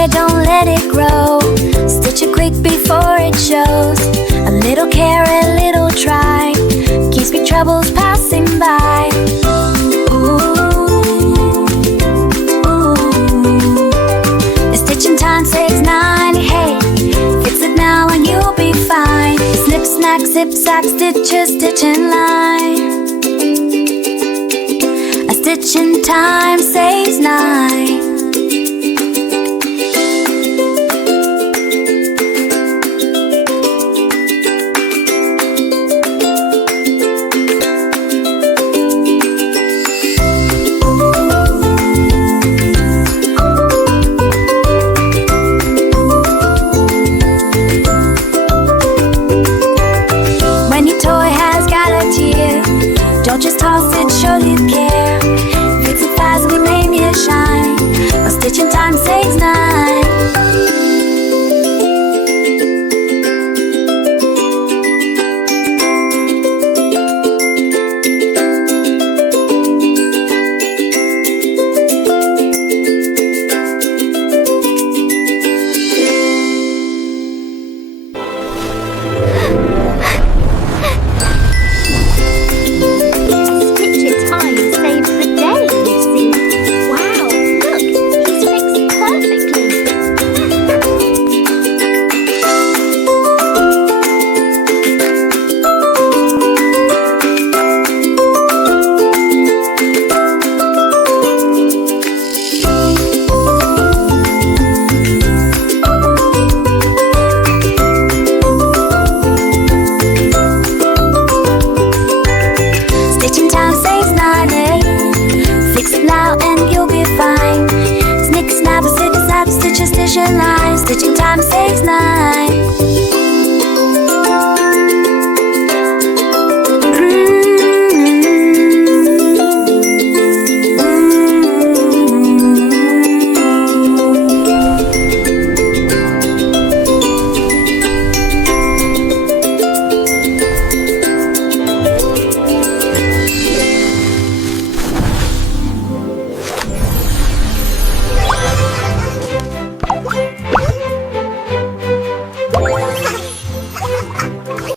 hair, don't let it grow. Stitch it quick before it shows. A little care, a little try, keeps me troubles passing by. Stitching time saves 90. Hey, fix it now and you'll be fine. Snip, snack, zip, zack, stitches, stitch in line. A stitch in time saves 9.